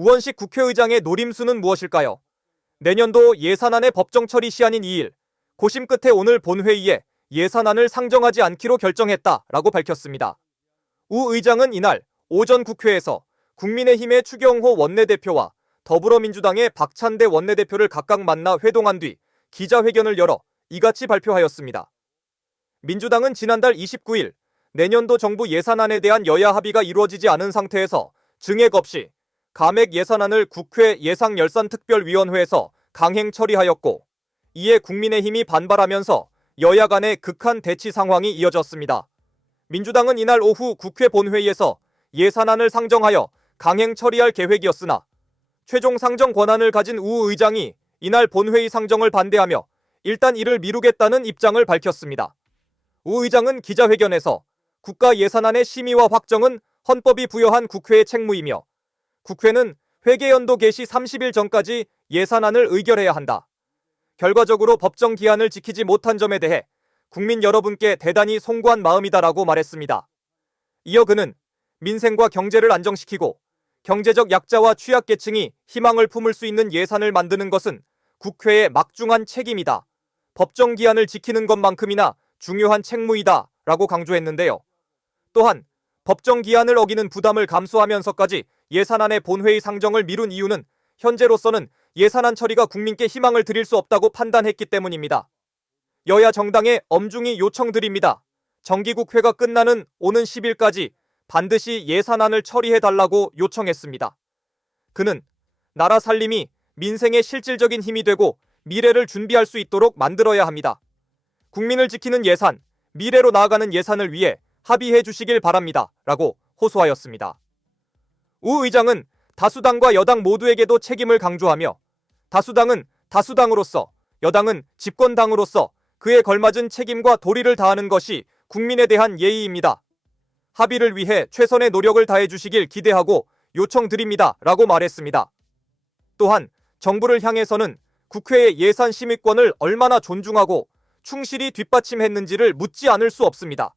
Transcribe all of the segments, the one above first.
우원식 국회의장의 노림수는 무엇일까요? 내년도 예산안의 법정 처리 시한인 2일, 고심 끝에 오늘 본회의에 예산안을 상정하지 않기로 결정했다라고 밝혔습니다. 우 의장은 이날 오전 국회에서 국민의힘의 추경호 원내대표와 더불어민주당의 박찬대 원내대표를 각각 만나 회동한 뒤 기자회견을 열어 이같이 발표하였습니다. 민주당은 지난달 29일 내년도 정부 예산안에 대한 여야 합의가 이루어지지 않은 상태에서 증액 없이 감액 예산안을 국회 예상열산특별위원회에서 강행 처리하였고, 이에 국민의힘이 반발하면서 여야 간의 극한 대치 상황이 이어졌습니다. 민주당은 이날 오후 국회 본회의에서 예산안을 상정하여 강행 처리할 계획이었으나 최종 상정 권한을 가진 우 의장이 이날 본회의 상정을 반대하며 일단 이를 미루겠다는 입장을 밝혔습니다. 우 의장은 기자회견에서 국가 예산안의 심의와 확정은 헌법이 부여한 국회의 책무이며 국회는 회계연도 개시 30일 전까지 예산안을 의결해야 한다. 결과적으로 법정 기한을 지키지 못한 점에 대해 국민 여러분께 대단히 송구한 마음이다라고 말했습니다. 이어 그는 민생과 경제를 안정시키고 경제적 약자와 취약계층이 희망을 품을 수 있는 예산을 만드는 것은 국회의 막중한 책임이다. 법정 기한을 지키는 것만큼이나 중요한 책무이다 라고 강조했는데요. 또한 법정 기한을 어기는 부담을 감수하면서까지 예산안의 본회의 상정을 미룬 이유는 현재로서는 예산안 처리가 국민께 희망을 드릴 수 없다고 판단했기 때문입니다. 여야 정당에 엄중히 요청드립니다. 정기국회가 끝나는 오는 10일까지 반드시 예산안을 처리해달라고 요청했습니다. 그는 나라 살림이 민생의 실질적인 힘이 되고 미래를 준비할 수 있도록 만들어야 합니다. 국민을 지키는 예산, 미래로 나아가는 예산을 위해 합의해 주시길 바랍니다. 라고 호소하였습니다. 우 의장은 다수당과 여당 모두에게도 책임을 강조하며 다수당은 다수당으로서, 여당은 집권당으로서 그에 걸맞은 책임과 도리를 다하는 것이 국민에 대한 예의입니다. 합의를 위해 최선의 노력을 다해 주시길 기대하고 요청드립니다. 라고 말했습니다. 또한 정부를 향해서는 국회의 예산 심의권을 얼마나 존중하고 충실히 뒷받침했는지를 묻지 않을 수 없습니다.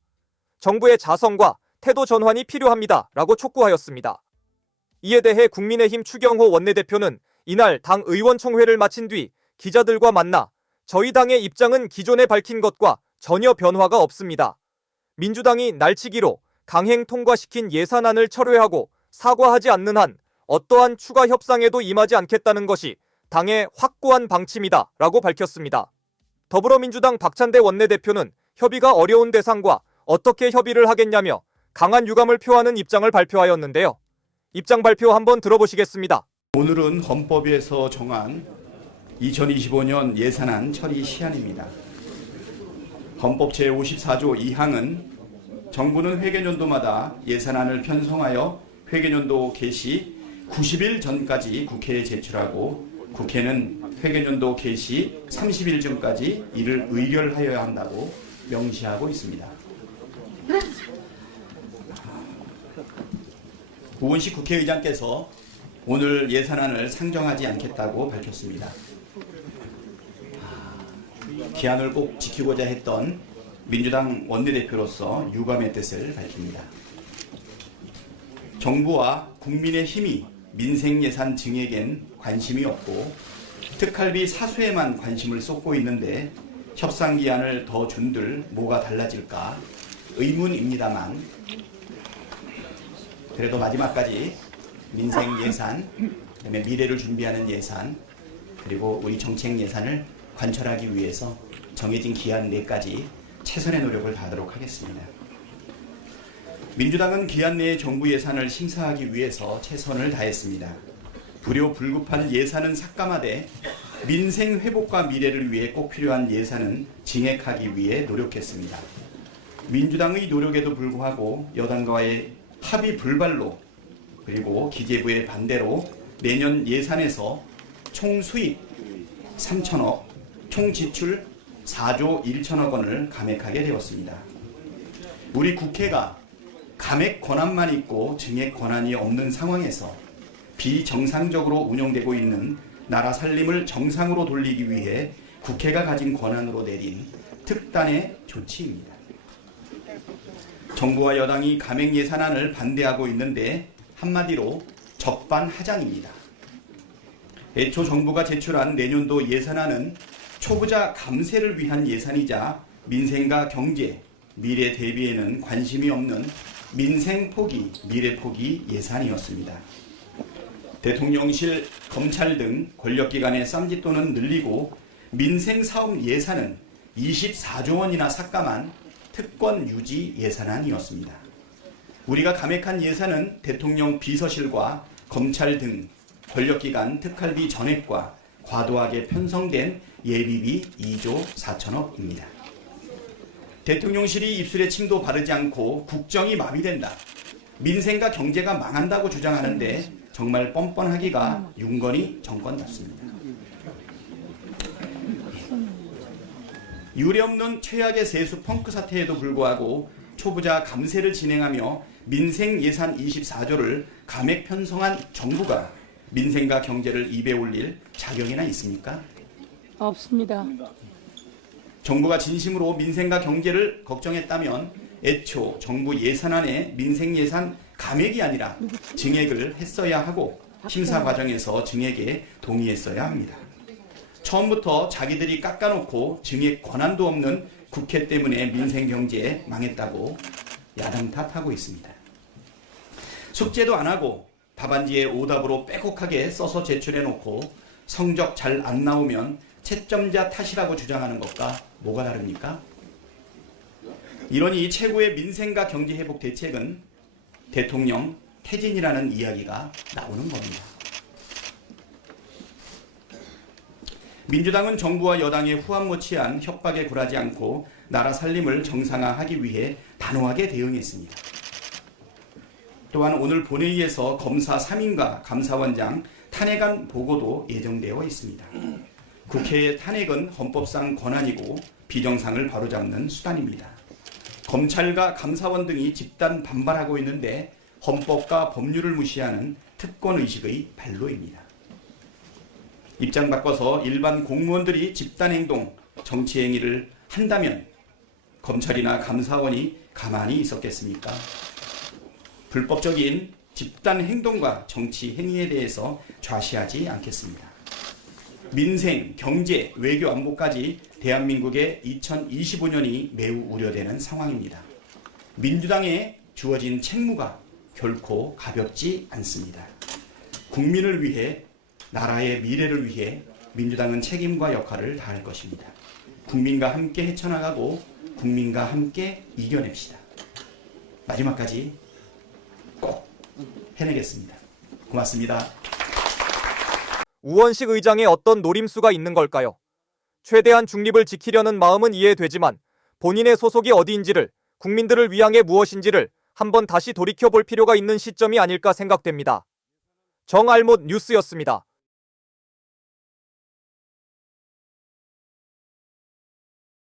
정부의 자성과 태도 전환이 필요합니다. 라고 촉구하였습니다. 이에 대해 국민의힘 추경호 원내대표는 이날 당 의원총회를 마친 뒤 기자들과 만나 저희 당의 입장은 기존에 밝힌 것과 전혀 변화가 없습니다. 민주당이 날치기로 강행 통과시킨 예산안을 철회하고 사과하지 않는 한 어떠한 추가 협상에도 임하지 않겠다는 것이 당의 확고한 방침이다 라고 밝혔습니다. 더불어민주당 박찬대 원내대표는 협의가 어려운 대상과 어떻게 협의를 하겠냐며 강한 유감을 표하는 입장을 발표하였는데요. 입장 발표 한번 들어보시겠습니다. 오늘은 헌법에서 정한 2025년 예산안 처리 시한입니다. 헌법 제54조 2항은 정부는 회계연도마다 예산안을 편성하여 회계연도 개시 90일 전까지 국회에 제출하고 국회는 회계연도 개시 30일 전까지 이를 의결하여야 한다고 명시하고 있습니다. 우원식 국회의장께서 오늘 예산안을 상정하지 않겠다고 밝혔습니다. 기한을 꼭 지키고자 했던 민주당 원내대표로서 유감의 뜻을 밝힙니다. 정부와 국민의힘이 민생예산 증액엔 관심이 없고 특할비 사수에만 관심을 쏟고 있는데 협상기한을 더 준들 뭐가 달라질까 의문입니다만, 그래도 마지막까지 민생 예산, 그다음에 미래를 준비하는 예산, 그리고 우리 정책 예산을 관철하기 위해서 정해진 기한 내까지 최선의 노력을 다하도록 하겠습니다. 민주당은 기한 내에 정부 예산을 심사하기 위해서 최선을 다했습니다. 불효불급한 예산은 삭감하되 민생 회복과 미래를 위해 꼭 필요한 예산은 증액하기 위해 노력했습니다. 민주당의 노력에도 불구하고 여당과의 합의 불발로, 그리고 기재부의 반대로 내년 예산에서 총 수입 3천억, 총 지출 4조 1천억 원을 감액하게 되었습니다. 우리 국회가 감액 권한만 있고 증액 권한이 없는 상황에서 비정상적으로 운영되고 있는 나라 살림을 정상으로 돌리기 위해 국회가 가진 권한으로 내린 특단의 조치입니다. 정부와 여당이 감액 예산안을 반대하고 있는데 한마디로 적반하장입니다. 애초 정부가 제출한 내년도 예산안은 초부자 감세를 위한 예산이자 민생과 경제, 미래 대비에는 관심이 없는 민생 포기, 미래 포기 예산이었습니다. 대통령실, 검찰 등 권력기관의 쌈짓돈은 늘리고 민생 사업 예산은 24조 원이나 삭감한 특권 유지 예산안이었습니다. 우리가 감액한 예산은 대통령 비서실과 검찰 등 권력기관 특활비 전액과 과도하게 편성된 예비비 2조 4천억입니다. 대통령실이 입술에 침도 바르지 않고 국정이 마비된다, 민생과 경제가 망한다고 주장하는데 정말 뻔뻔하기가 윤건희 정권답습니다. 유례없는 최악의 세수 펑크 사태에도 불구하고 초부자 감세를 진행하며 민생 예산 24조를 감액 편성한 정부가 민생과 경제를 입에 올릴 자격이나 있습니까? 없습니다. 정부가 진심으로 민생과 경제를 걱정했다면 애초 정부 예산안에 민생 예산 감액이 아니라 증액을 했어야 하고 심사 과정에서 증액에 동의했어야 합니다. 처음부터 자기들이 깎아놓고 증액 권한도 없는 국회 때문에 민생 경제 망했다고 야당 탓하고 있습니다. 숙제도 안 하고 답안지에 오답으로 빼곡하게 써서 제출해놓고 성적 잘 안 나오면 채점자 탓이라고 주장하는 것과 뭐가 다릅니까? 이러니 최고의 민생과 경제 회복 대책은 대통령 퇴진이라는 이야기가 나오는 겁니다. 민주당은 정부와 여당의 후한 못치한 협박에 굴하지 않고 나라 살림을 정상화하기 위해 단호하게 대응했습니다. 또한 오늘 본회의에서 검사 3인과 감사원장 탄핵안 보고도 예정되어 있습니다. 국회의 탄핵은 헌법상 권한이고 비정상을 바로잡는 수단입니다. 검찰과 감사원 등이 집단 반발하고 있는데 헌법과 법률을 무시하는 특권의식의 발로입니다. 입장 바꿔서 일반 공무원들이 집단행동, 정치행위를 한다면 검찰이나 감사원이 가만히 있었겠습니까? 불법적인 집단행동과 정치행위에 대해서 좌시하지 않겠습니다. 민생, 경제, 외교, 안보까지 대한민국의 2025년이 매우 우려되는 상황입니다. 민주당에 주어진 책무가 결코 가볍지 않습니다. 국민을 위해, 나라의 미래를 위해 민주당은 책임과 역할을 다할 것입니다. 국민과 함께 헤쳐나가고 국민과 함께 이겨냅시다. 마지막까지 꼭 해내겠습니다. 고맙습니다. 우원식 의장에 어떤 노림수가 있는 걸까요? 최대한 중립을 지키려는 마음은 이해되지만 본인의 소속이 어디인지를, 국민들을 위한 게 무엇인지를 한번 다시 돌이켜볼 필요가 있는 시점이 아닐까 생각됩니다. 정알못 뉴스였습니다.